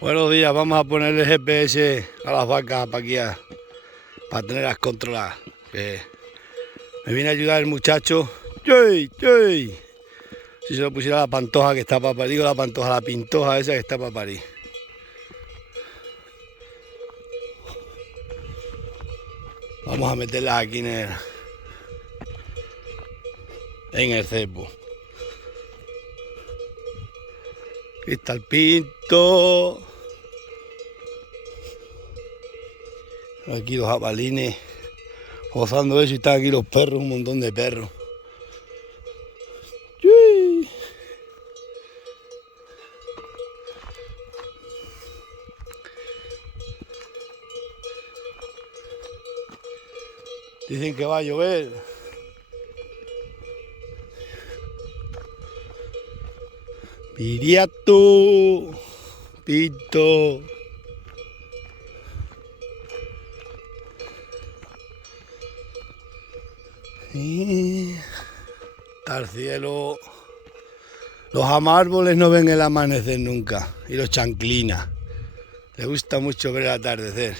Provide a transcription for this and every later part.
Buenos días, vamos a ponerle GPS a las vacas para aquí, para tenerlas controladas. Que me viene a ayudar el muchacho. ¡Yey! ¡Yey! Si se lo pusiera la pantoja que está para parir, digo la pantoja, la pintoja esa que está para parir. Vamos a meterlas aquí en el cepo. Aquí está el pinto. Aquí los jabalines gozando de eso y están aquí los perros, un montón de perros. ¡Yey! Dicen que va a llover. Piriato, Pito. Y está el cielo. Los amárboles no ven el amanecer nunca. Y los chanclinas. Les gusta mucho ver el atardecer.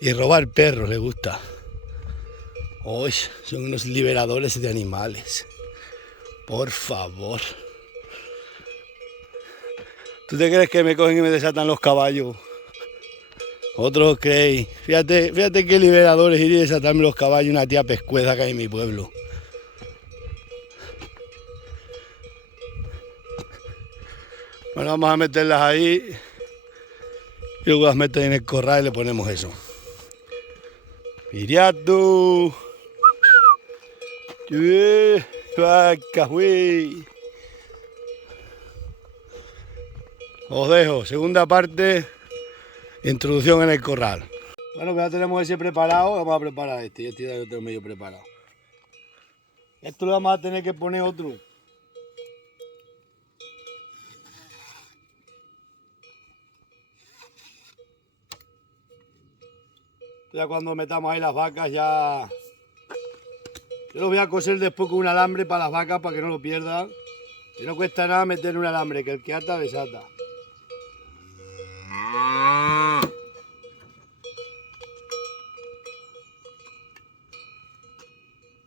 Y robar perros les gusta. Uy, son unos liberadores de animales. Por favor. ¿Tú te crees que me cogen y me desatan los caballos? Otros creéis. Fíjate qué liberadores ir y desatarme los caballos una tía pescueza que hay en mi pueblo. Bueno, vamos a meterlas ahí. Y luego las meto en el corral y le ponemos eso. Piriato. Vaca, güey. Os dejo, segunda parte, introducción en el corral. Bueno, que ya tenemos ese preparado, vamos a preparar este. Este ya lo tengo medio preparado. Esto le vamos a tener que poner otro. Ya cuando metamos ahí las vacas ya... Yo lo voy a coser después con un alambre para las vacas para que no lo pierdan. Y no cuesta nada meter un alambre, que el que ata desata.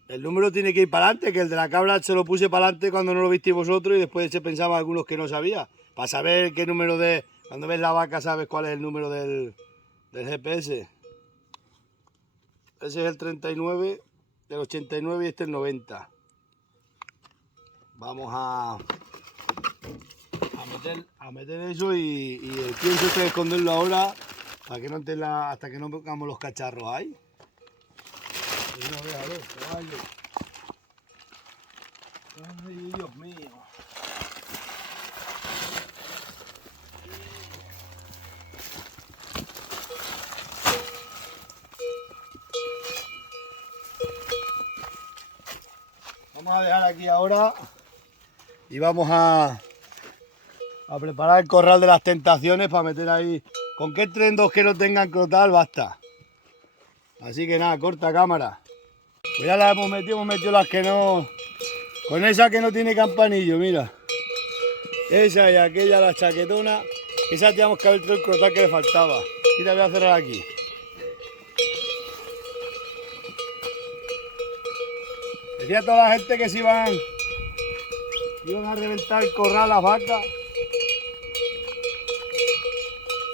El número tiene que ir para adelante, que el de la cabra se lo puse para adelante cuando no lo visteis vosotros y después se pensaba algunos que no sabía. Para saber qué número de... Cuando ves la vaca sabes cuál es el número del GPS. Ese es el 39, el 89 y este el 90. Vamos a meter eso y pienso que esconderlo ahora para que no entren hasta que no pongamos los cacharros ahí. No veas los caballos. Ay, Dios mío. Vamos a dejar aquí ahora y vamos a preparar el corral de las tentaciones para meter ahí. Con que entren dos que no tengan crotal basta. Así que nada, corta cámara. Pues ya las hemos metido las que no... Con esa que no tiene campanillo, mira. Esa y aquella, la chaquetona. Esa teníamos que haber traído el crotal que le faltaba. Y la voy a cerrar aquí. Decía a toda la gente que se iban a reventar el corral las vacas.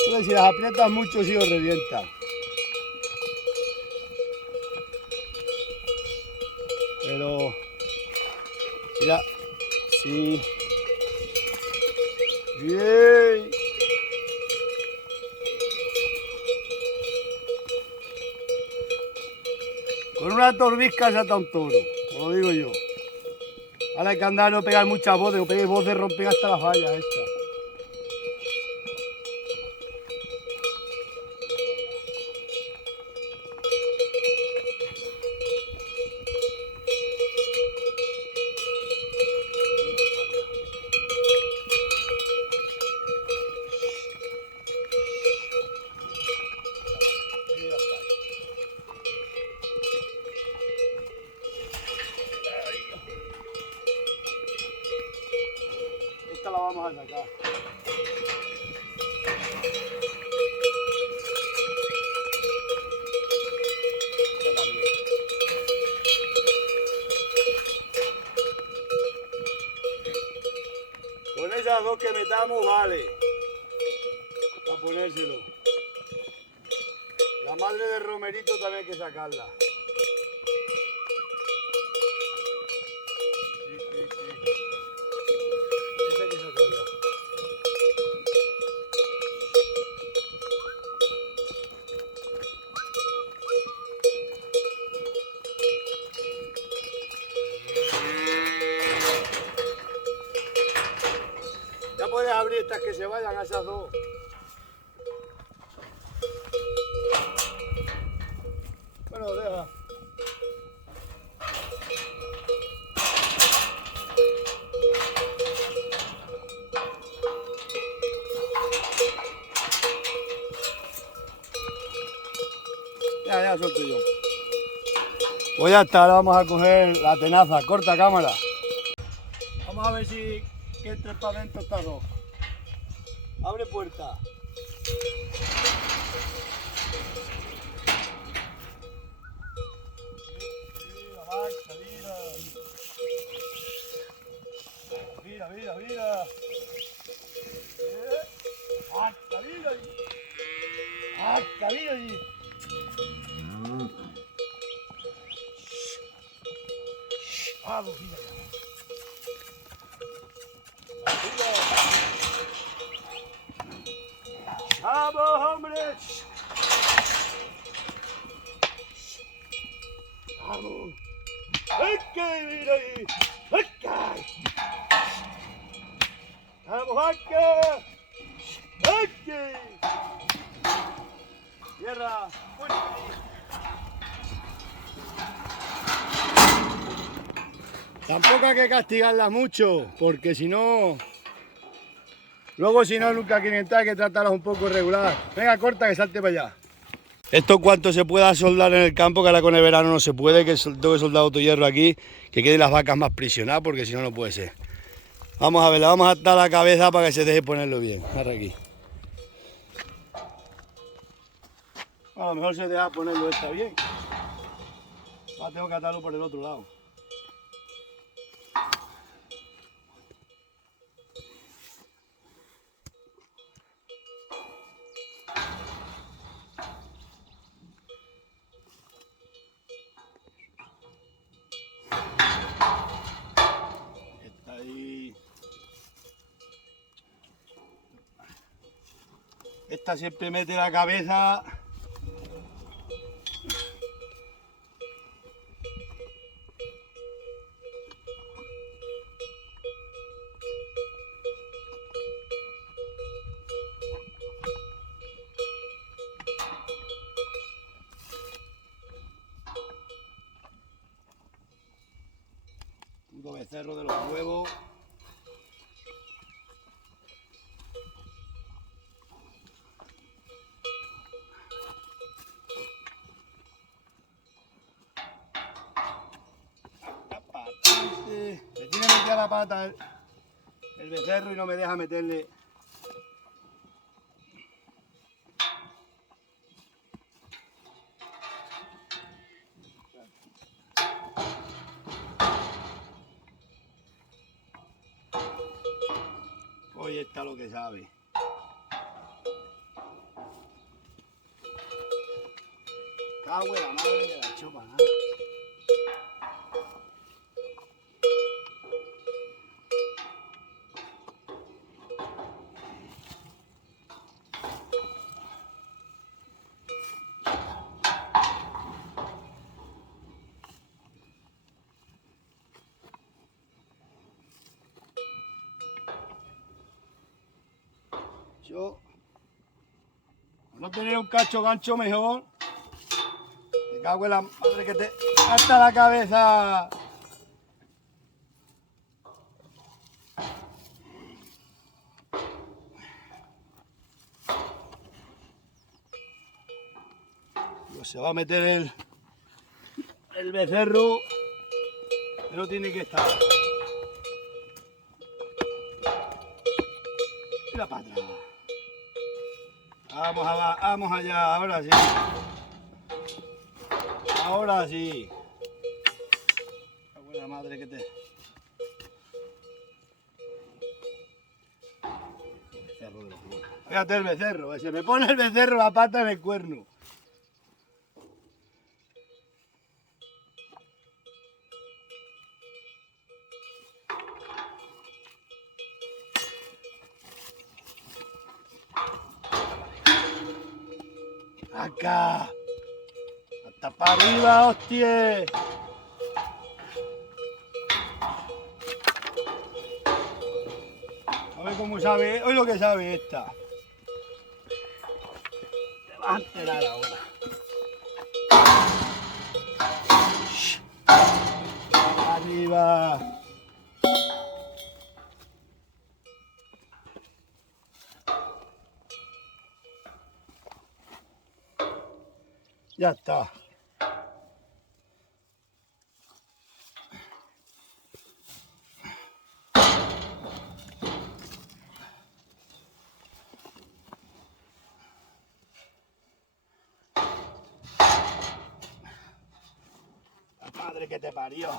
Entonces, si las aprietas mucho, sí os revientan. Pero, mira, sí. Bien. Con una torbisca se ata un toro, os lo digo yo. Ahora hay que andar, no pegar muchas voces, no peguéis voces, rompen hasta las vallas estas. Esta la vamos a sacar. lo que metamos vale. Para ponérselo. La madre de Romerito también hay que sacarla. Sí, sí, sí. Esa hay que sacarla. Ya puedes abrir estas que se vayan a esas dos. Bueno, deja. Ya suelto yo. Pues ya está, ahora vamos a coger la tenaza. Corta cámara. Vamos a ver si que entre para adentro estas dos. Abre puerta. Mira, mira, mira. Hasta mira allí. Hasta mira allí. Vamos, mira ya. ¡Vamos, hombre! ¡Vamos! ¡Venga, mira ahí! ¡Venga! ¡Vamos, acá! ¡Venga! ¡Tierra! ¡Fuerte! Tampoco hay que castigarla mucho, porque si no... Luego si no, nunca quieren entrar, hay que tratarlas un poco regular. Venga, corta, que salte para allá. Esto cuanto se pueda soldar en el campo, que ahora con el verano no se puede, que tengo que soldar otro hierro aquí, que queden las vacas más prisionadas, porque si no, no puede ser. Vamos a ver, le vamos a atar la cabeza para que se deje ponerlo bien. Ahora aquí. A lo mejor se deja ponerlo esta bien. Ahora tengo que atarlo por el otro lado. Está ahí. Esta siempre mete la cabeza. Puto becerro de los huevos. Se tiene metida la pata el becerro y no me deja meterle. Hoy está lo que sabe. Cago en la madre de la chopa, ¿no? Yo, no tener un cacho gancho mejor. Me cago en la madre que te hasta la cabeza. Pues se va a meter el becerro, pero tiene que estar. Mira para atrás. Vamos allá, ahora sí. Ahora sí. La buena madre que te... Fíjate el becerro, se me pone el becerro la pata en el cuerno. Acá. Hasta para arriba, hostia. A ver cómo sabe, hoy lo que sabe esta. Te vas a enterar ahora. Arriba. Ya está. La madre que te parió.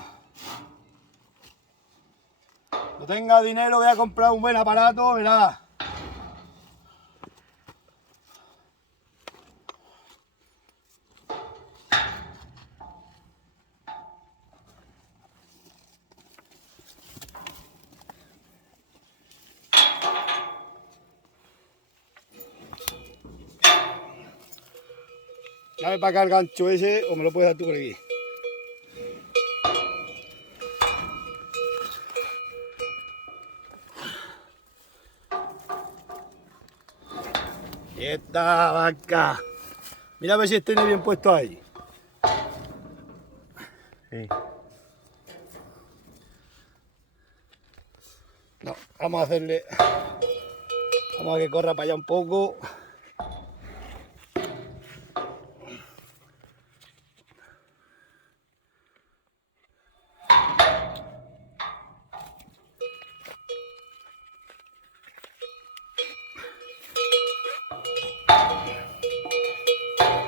No tenga dinero, voy a comprar un buen aparato, verás. Dame para acá el gancho ese o me lo puedes dar tú por aquí. Y esta vaca. Mira a ver si tiene bien puesto ahí. Sí. No, vamos a hacerle. Vamos a que corra para allá un poco.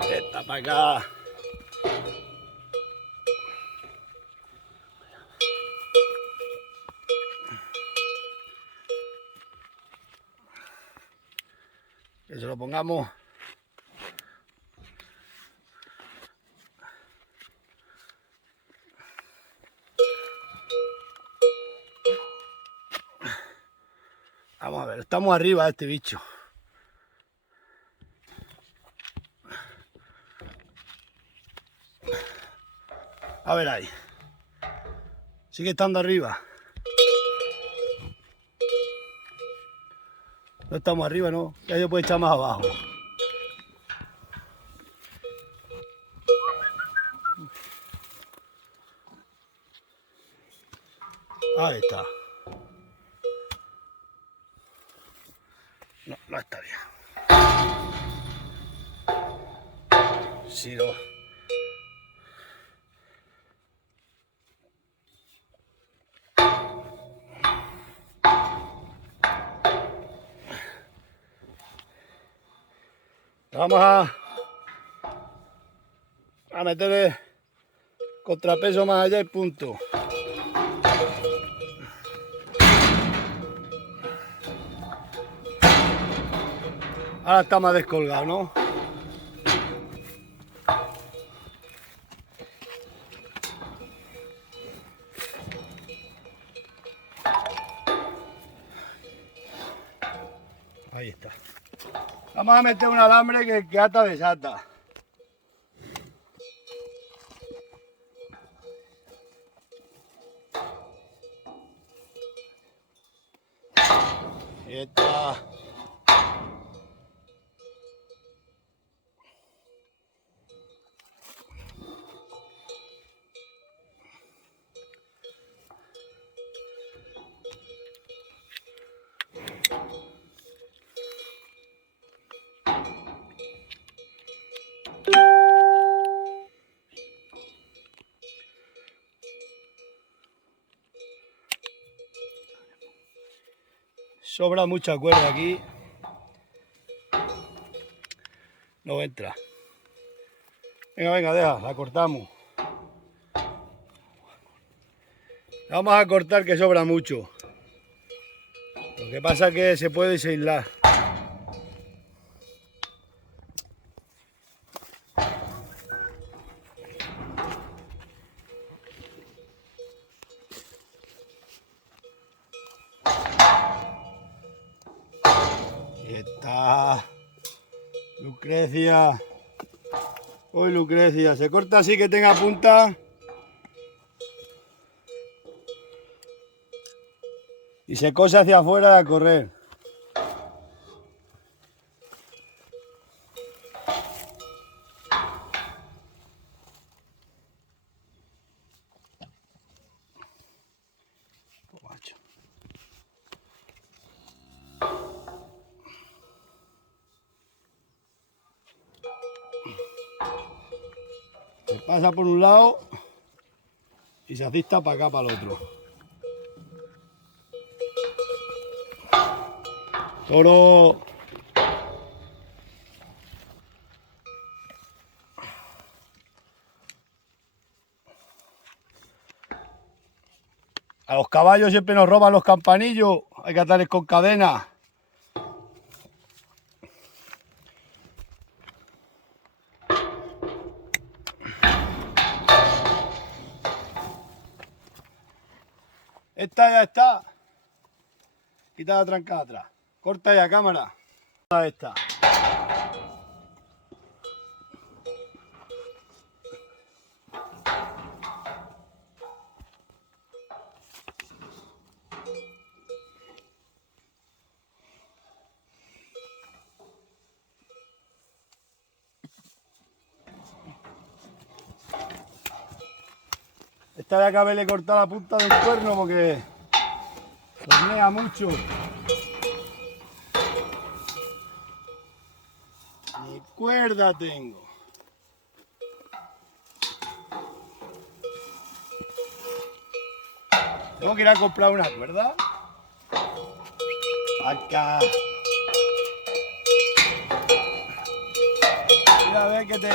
Esta para acá. Que se lo pongamos. Vamos a ver, estamos arriba de este bicho. A ver ahí. Sigue estando arriba. No estamos arriba, ¿no? Ya se puede echar más abajo. Ahí está. No, no está bien. Sí, no. Vamos a meterle contrapeso más allá y punto. Ahora está más descolgado, ¿no? Ahí está. Vamos a meter un alambre que ata desata. Ahí está. Sobra mucha cuerda aquí. No entra. Venga, venga, deja, la cortamos. Vamos a cortar que sobra mucho. Lo que pasa es que se puede desaislar. Ahí está. Lucrecia. Uy, Lucrecia. Se corta así que tenga punta. Y se cose hacia afuera a correr. Se pasa por un lado y se asista para acá, para el otro. Toro. A los caballos siempre nos roban los campanillos. Hay que atarles con cadena. Esta ya está. Quita la trancada atrás. Corta ya, cámara. Esta. Esta de acá le he cortado la punta del cuerno porque tornea mucho. Ni cuerda tengo. Tengo que ir a comprar una cuerda. Acá. Mira a ver que te...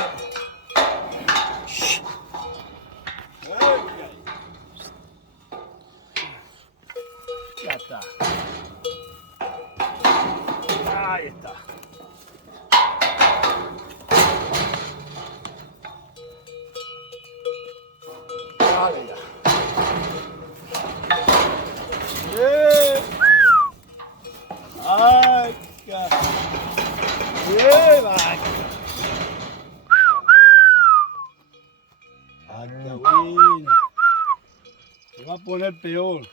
Ya está. Ahí está. Vale ya. ¡Bien! ¡Ay! ¡Bien! ¡Vaca! ¡Acá, se va a poner peor!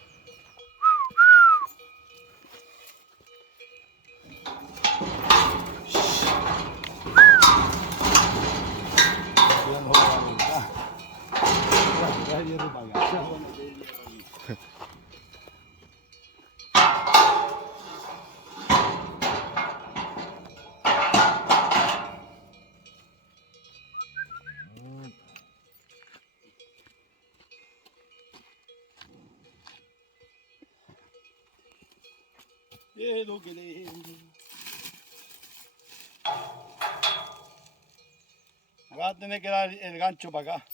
Va a tener que dar el gancho para acá.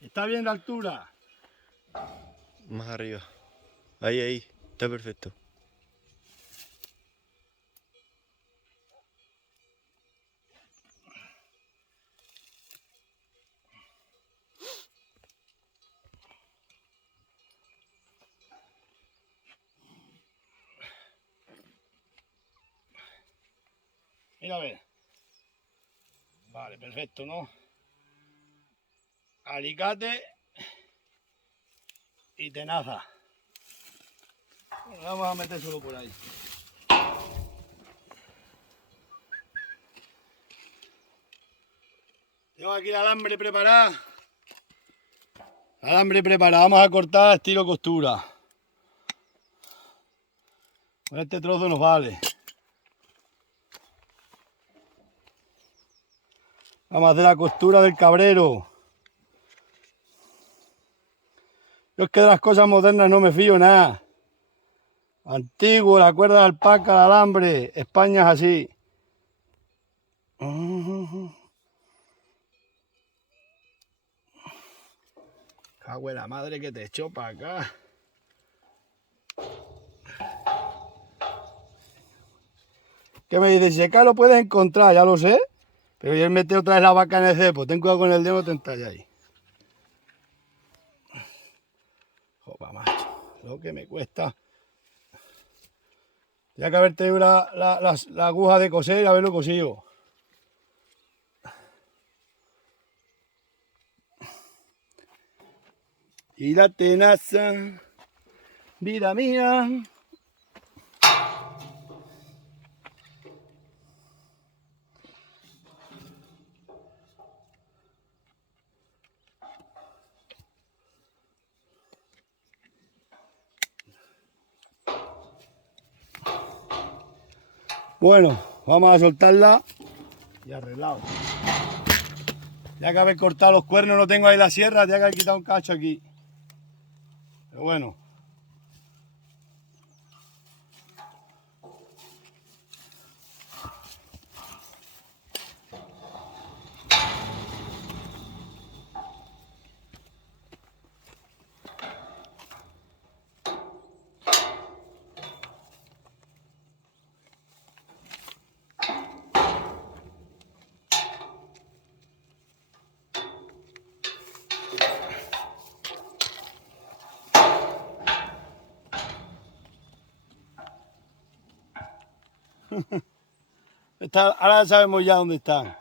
¿Está bien la altura? Más arriba. Ahí. Está perfecto. Mira a ver. Vale, perfecto, ¿no? Alicate y tenaza. Bueno, vamos a meter solo por ahí. Tengo aquí el alambre preparado. Alambre preparado. Vamos a cortar estilo costura. Con este trozo nos vale. Vamos a hacer la costura del cabrero. Yo es que de las cosas modernas no me fío nada. Antiguo, la cuerda de alpaca, el alambre. España es así. Cago en la madre que te echó para acá. ¿Qué me dices? Si acá lo puedes encontrar, ya lo sé. Pero yo mete otra vez la vaca en el cepo. Ten cuidado con el dedo, te entallas ahí. Jopa, macho. Lo que me cuesta. Tenía que haber tenido la aguja de coser y haberlo cosido. Y la tenaza, vida mía. Bueno, vamos a soltarla y arreglado. Ya que haber cortado los cuernos, no tengo ahí la sierra, ya que haber quitado un cacho aquí. Pero bueno. Ahora sabemos ya dónde están.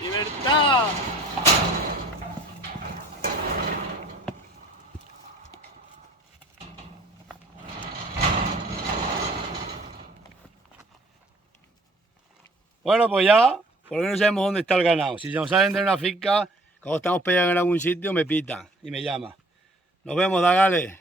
¡Libertad! Bueno, pues ya, por lo menos sabemos dónde está el ganado. Si se nos salen de una finca, cuando estamos peleando en algún sitio, me pitan y me llaman. Nos vemos, Dagales.